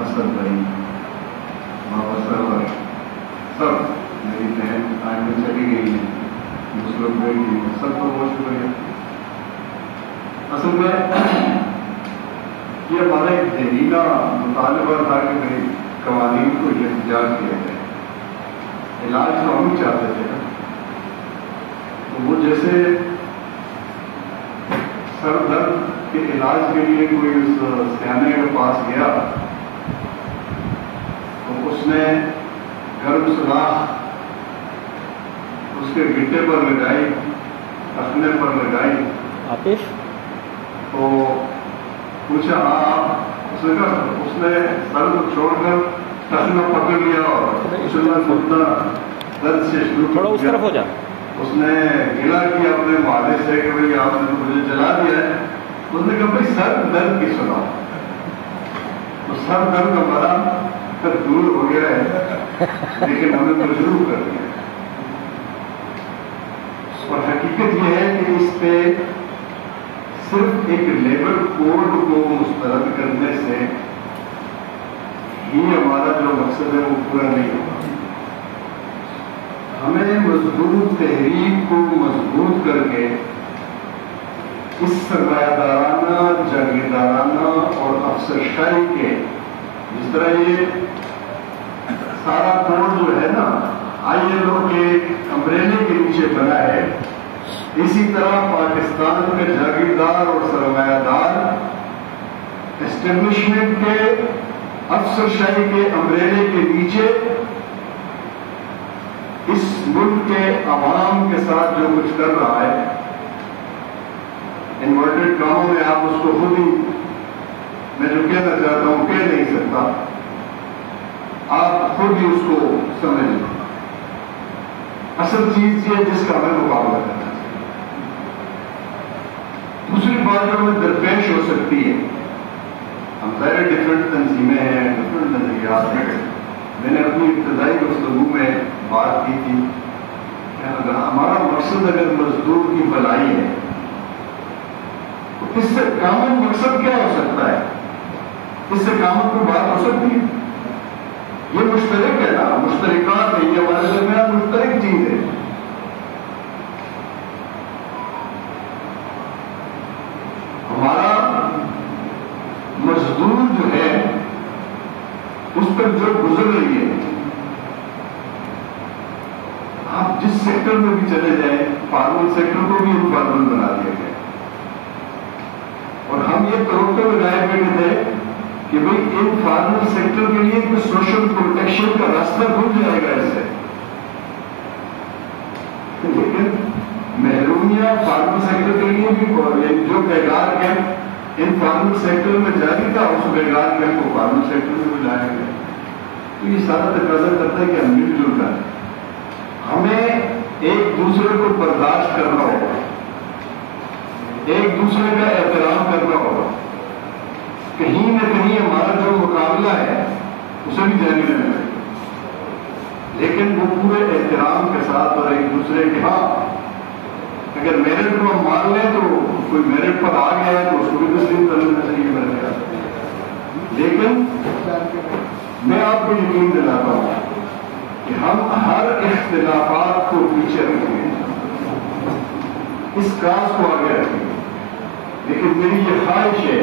حسن بھائی، بابا سرور، سب میری بہن آج میں چلی گئی ہے، مسلم گئی تھی، سب کو بہت شکریہ۔ اصل میں یہ ہمارا ایک ذہینہ مطالبہ تھا کہ بھائی قوانین کو احتجاج کیا جائے، علاج تو ہم ہی چاہتے تھے نا۔ تو وہ جیسے سر درد کے علاج کے لیے کوئی اس سیانے کے پاس گیا تو اس نے گرم سلاخ اس کے گٹے پر لگائی، ٹخنے پر لگائی، عاطف تو پوچھا آپ، اس نے کہا، اس نے سر کو چھوڑ کر ٹخنا پکڑ لیا اور اچھلنا کودنا درد سے شروع تھوڑا اس طرف ہو جا۔ اس نے گلا کیا اپنے والد سے کہ بھائی آپ نے تو مجھے جلا دیا ہے۔ اس نے کہا بھائی سر درد کی سناؤ، تو سر درد ہمارا دور ہو گیا ہے لیکن ہمیں مجروح کر دیا۔ اور حقیقت یہ ہے کہ اس پہ صرف ایک لیبر کوڈ کو مسترد کرنے سے ہی ہمارا جو مقصد ہے وہ پورا نہیں ہوگا۔ ہمیں مزدور تحریک کو مضبوط کر کے اس سرمایہ دارانہ، جاگیردارانہ اور افسرشاہی کے، جس طرح یہ سارا کوڈ جو ہے نا ILO کے امبریلے کے نیچے بنا ہے، اسی طرح پاکستان کے جاگیردار اور سرمایہ دار اسٹیبلشمنٹ کے، افسرشاہی کے امبریلے کے نیچے اس ملک کے عوام کے ساتھ جو کچھ کر رہا ہے، انورٹڈ کاموں میں آپ اس کو خود ہی، میں جو کہنا چاہتا ہوں کہہ نہیں سکتا، آپ خود ہی اس کو سمجھ لیں۔ اصل چیز یہ جس کا ہمیں مقابلہ کرنا چاہیے۔ دوسری بات جو ہمیں درپیش ہو سکتی ہے، ہم ظاہر ڈفرینٹ تنظیمیں ہیں، ڈفرینٹ نظریات ہیں۔ میں نے اپنی ابتدائی گفتگو میں بات کی تھی کہ اگر ہمارا مقصد اگر مزدور کی بھلائی ہے تو اس سے کامن مقصد کیا ہو سکتا ہے؟ اس سے کامن کوئی بات ہو سکتی ہے؟ یہ مشترک ہے نا، مشترکات ہے، یہ ہمارے درمیان مشترک چیز ہے۔ ہمارا مزدور جو ہے اس پر جو گزر رہی ہے، آپ جس سیکٹر میں بھی چلے جائیں، فارمل سیکٹر کو بھی انفارمل بنا دیا گیا، اور ہم یہ توقع لگائے بیٹھے تھے کہ بھئی انفارمل سیکٹر کے لیے کوئی سوشل پروٹیکشن کا راستہ کھل جائے گا اس سے، لیکن محرومیہ فارمل سیکٹر کے لیے بھی، جو بیکار کے انفارمل سیکٹر میں جاری تھا اس بیکار کے کو فارمل سیکٹر میں بھی لایا گیا۔ تو یہ سارا تقاضا کرتا ہے کہ ہم مل جل کر ہمیں ایک دوسرے کو برداشت کرنا ہوگا، ایک دوسرے کا احترام کرنا ہوگا، کہیں نہ کہیں ہمارا جو مقابلہ ہے اسے بھی جاری رہنا چاہیے، لیکن وہ پورے احترام کے ساتھ، اور ایک دوسرے کے ہاں اگر میرٹ کو ہم مان لیں تو کوئی میرٹ پر آ گیا ہے تو اس کو بھی تسلیم کر لینا چاہیے میرے خیال۔ لیکن میں آپ کو یقین دلاتا ہوں کہ ہم ہر اختلافات کو پیچھے رکھیں گے، اس کاز کو آگے رکھیں گے، لیکن میری یہ خواہش ہے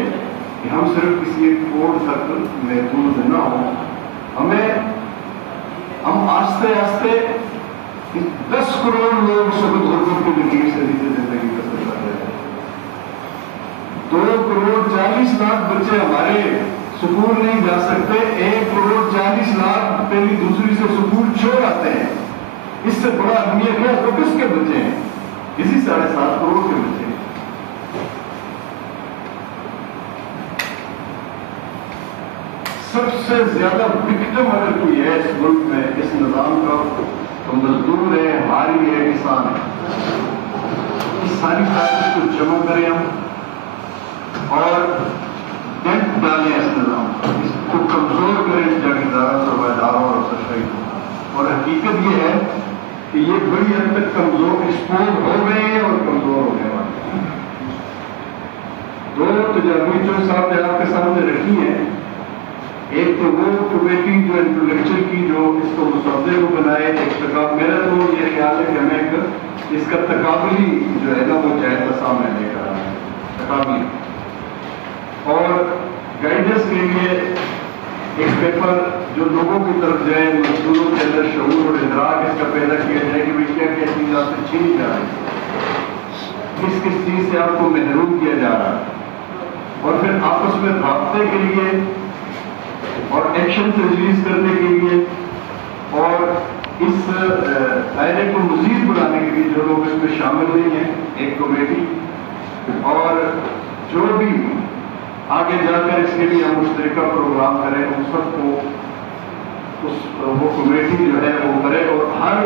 کہ ہم صرف کسی ایک کوڈ تک محدود نہ ہوں، ہم آہستہ آہستہ 10 کروڑ لوگ سبز غربت کی لکیر سے نیچے زندگی بسر کر رہے ہیں، 2 کروڑ 40 لاکھ بچے ہمارے سکول نہیں جا سکتے، 1 کروڑ 40 لاکھ پہلی دوسری سے سکول چھوڑ آتے ہیں، اس سے بڑا اہمیت ہے وہ کس کے بچے ہیں؟ اسی 7.5 کروڑ کے بچے ہیں۔ سب سے زیادہ وکٹم اگر کوئی ہے اس ملک میں اس نظام کا تو مزدور ہے، ہاری ہے، کسان ہے۔ اس ساری طاقت کو جمع کریں ہم اور ڈنٹ ڈالیں اس نظام کو، اس کو کمزور کریں جاگیرداروں، سرمایہ داروں اور افسرشاہی کو۔ اور حقیقت یہ ہے کہ یہ بڑی حد تک کمزور ایکسپوز ہو گئے ہیں اور کمزور ہونے والے ہیں۔ 2 تجاویز جو صاحب نے آپ کے سامنے رکھی ہیں، ایک تو وہ کمیٹی جو انٹلیکچوئل کی جو اس کو مسودے کو بنائے، ایک میرا تو یہ خیال ہے کہ ہمیں ایک اس کا تقابلی جو ہے نا وہ جائزہ سامنے لے کر آنا ہے، تقابلی، اور گائیڈنس کے لیے ایک پیپر جو لوگوں کی طرف جائے، مزدوروں کے اندر شعور اور ادراک اس کا پیدا کیا جائے کہ بھائی کیا کیا چیز آپ سے چھینی جا رہی ہے، کس کس چیز سے آپ کو محروم کیا جا رہا ہے، اور پھر آپس میں رابطے کے لیے اور ایکشن تجویز کرنے کے لیے اور اس دائرے کو مزید بڑھانے کے لیے جو لوگ اس میں شامل نہیں ہیں، ایک کمیٹی، اور جو بھی آگے جا کر اس کے لیے ہم مشترکہ پروگرام کریں اس وقت کو وہ کمیٹی جو ہے وہ کرے، اور ہر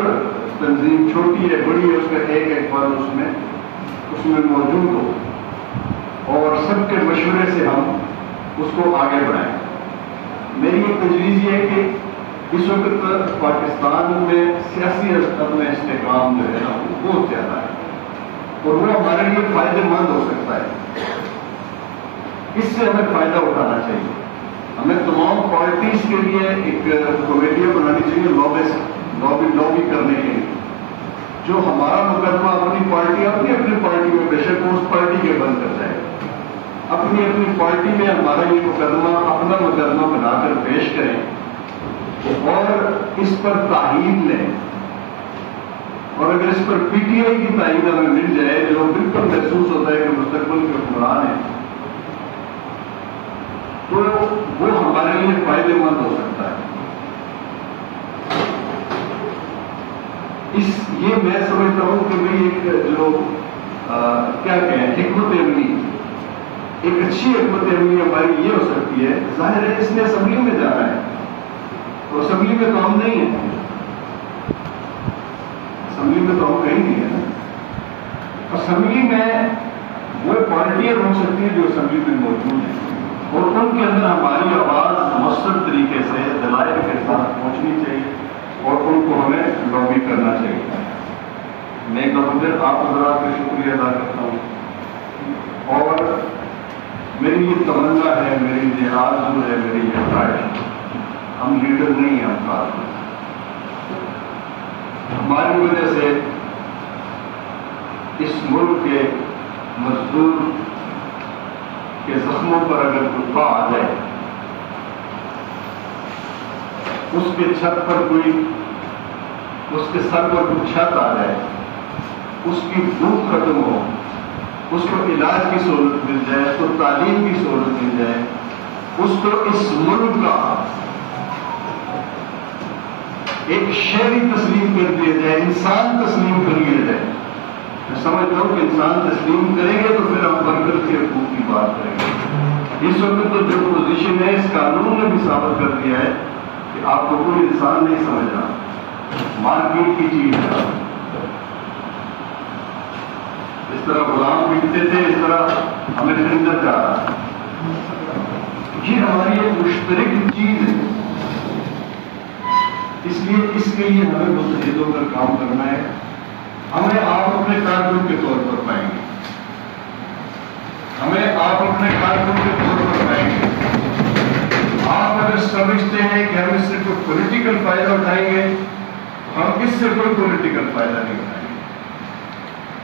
تنظیم چھوٹی ہے بڑی ہے اس کا ایک فرد اس میں موجود ہو، اور سب کے مشورے سے ہم اس کو آگے بڑھائیں۔ میری ایک تجویز یہ ہے کہ اس وقت پاکستان میں سیاسی عدم استحکام جو ہے نا وہ بہت زیادہ ہے، اور وہ ہمارے لیے فائدہ مند ہو سکتا ہے، اس سے ہمیں فائدہ اٹھانا چاہیے۔ ہمیں تمام پارٹیز کے لیے ایک کمیٹیاں بنانی چاہیے لابی کرنے کے لیے، جو ہمارا مقدمہ اپنی پارٹی میں بے شک اس پارٹی کے بند کر جائے، اپنی پارٹی میں ہمارا یہ مقدمہ اپنا مقدمہ بنا کر پیش کریں اور اس پر تائید لیں، اور اگر اس پر پی ٹی آئی کی تائید ہمیں مل جائے جو بالکل محسوس ہوتا ہے کہ مستقبل کے حکمران ہیں، تو وہ ہمارے لیے فائدہ مند ہو سکتا ہے۔ یہ میں سمجھتا ہوں کہ بھئی ایک جو کیا کہیں حکمت عملی، ایک اچھی حکمت عملی ہماری یہ ہو سکتی ہے، ظاہر ہے اس نے اسمبلی میں جانا ہے، تو اسمبلی میں تو ہم نہیں ہیں، اسمبلی میں تو ہم کہیں نہیں ہیں، اسمبلی میں وہ پارٹیاں ہو سکتی ہیں جو اسمبلی میں موجود ہیں، اور ان کے اندر ہماری آواز مؤثر طریقے سے دلائل کے ساتھ پہنچنی چاہیے، اور ان کو ہمیں لابی کرنا چاہیے۔ میں ایک دفعہ پھر آپ حضرات کا شکریہ ادا کرتا ہوں، اور میری یہ تمنا ہے، میری یہ آرزو ہے، میری یہ خواہش، ہم لیڈر نہیں ہیں، ہم کارکن، ہماری وجہ سے اس ملک کے مزدور کے زخموں پر اگر کوئی پا آ جائے، اس کے چھت پر اس کے سر پر کوئی چھت آ جائے، اس کی بھوک ختم ہو، اس کو علاج کی سہولت مل جائے، اس کو تعلیم کی سہولت مل جائے، اس کو اس ملک کا ایک شہری تسلیم کر دیا جائے، انسان تسلیم کر لیا جائے، میں سمجھتا ہوں کہ انسان تسلیم کریں گے تو پھر ہم بن کر کے حقوق کی بات کریں گے۔ اس وقت تو جو پوزیشن ہے اس قانون نے بھی ثابت کر دیا ہے کہ آپ کو کوئی انسان نہیں سمجھ رہا، مارکیٹ کی چیز ہے، اس طرح غلام بکتے تھے اس طرح ہمیں خریدا جا رہا، یہ ہماری ایک مشترک چیز ہے، اس لیے اس کے لیے ہمیں متحد ہو کر کام کرنا ہے۔ ہمیں آپ اپنے کارکن کے طور پر پائیں گے، ہمیں آپ اپنے کارکن کے طور پر پائیں گے۔ آپ اگر سمجھتے ہیں کہ ہم اس سے کوئی پولیٹیکل فائدہ اٹھائیں گے، ہم اس سے کوئی پولیٹیکل فائدہ نہیں اٹھائیں گے،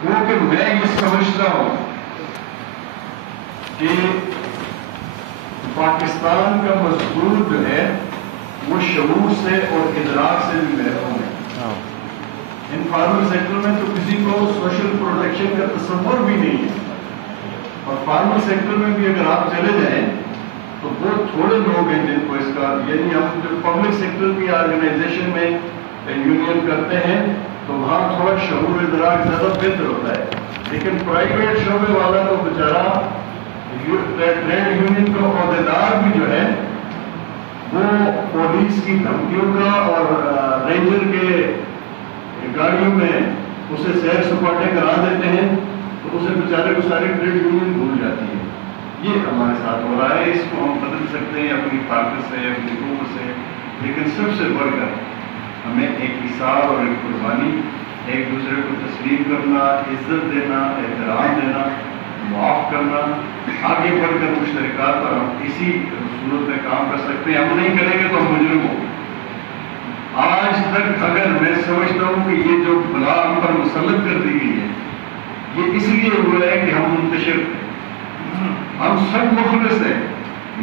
کیونکہ میں یہ سمجھتا ہوں کہ پاکستان کا مزدور جو ہے وہ شعور سے اور ادراک سے بھی محروم ہے۔ انفارمل سیکٹر میں تو کسی کو سوشل پروٹیکشن کا تصور بھی نہیں ہے، اور فارمل سیکٹر میں بھی اگر آپ چلے جائیں تو بہت تھوڑے لوگ ہیں جن کو اس کا، یعنی ہم جو پبلک سیکٹر کی آرگنائزیشن میں یونین کرتے ہیں تو وہاں تھوڑا شعور ادراک زیادہ بہتر ہوتا ہے، لیکن پرائیویٹ شعبے والا تو بیچارہ ٹریڈ یونین کا عہدیدار بھی جو ہے وہ پولیس کی دھمکیوں کا اور رینجر کے گاڑیوں میں اسے سیر سپاٹے کرا دیتے ہیں تو اسے بیچارے کو ساری ٹریڈ یونین بھول جاتی ہے۔ یہ ہمارے ساتھ ہو رہا ہے، اس کو ہم بدل سکتے ہیں اپنی طاقت سے، اپنی قوت سے، لیکن سب سے بڑھ کر ہمیں ایک حساب اور ایک قربانی، ایک دوسرے کو تسلیم کرنا، عزت دینا، احترام دینا، معاف کرنا، آگے بڑھ کر مشترکات پر ہم اسی صورت میں کام کر سکتے ہیں. ہم نہیں کریں گے تو ہم مجرم ہوں. آج تک اگر میں سمجھتا ہوں کہ یہ جو بلا ہم پر مسلط کر دی گئی ہے یہ اس لیے ہوا ہے کہ ہم منتشر ہیں. ہم سب مخلص ہیں.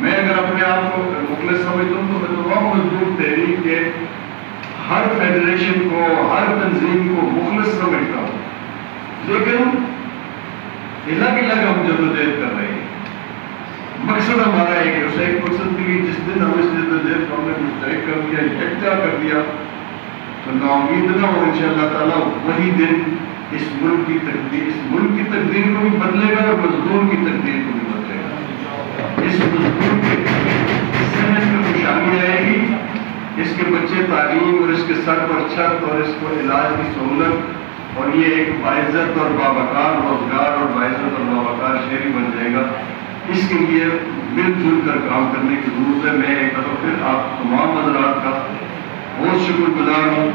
میں اگر اپنے آپ کو مخلص سمجھتا ہوں تو میں تمام مزدور تحریک کے ہر فیڈریشن کو، ہر تنظیم کو مخلص سمجھتا ہوں. لیکن الگ الگ ہم جدوجہد کر رہے ہیں. مقصد ہمارا ایک ہے. اس ایک مقصد کے لیے جس دن ہم اس جدوجہد کو ہم نے مشترک کر دیا، یکجا کر دیا، تو نا امید نہ ہو انشاءاللہ تعالیٰ وہی دن اس ملک کی تقدیر کو بھی بدلے گا اور مزدور کی تقدیر کو بھی بدلے گا. اس مزدور کے صحت میں خوشحالی آئے گی، اس کے بچے تعلیم اور اس کے سر پر چھت اور اس کو علاج کی سہولت، اور یہ ایک باعزت اور بابکار روزگار اور باعزت اور بابکار شہری بن جائے گا. اس کے لیے مل جل کر کام کرنے کی ضرورت ہے. میں ایک بار پھر آپ تمام حضرات کا بہت شکر گزار ہوں،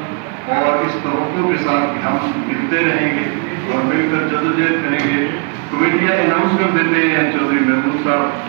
اور اس توقع کے ساتھ کہ ہم ملتے رہیں گے اور مل کر جدوجہد کریں گے. کمیٹیاں اناؤنس کر دیتے ہیں چودھری محمود صاحب.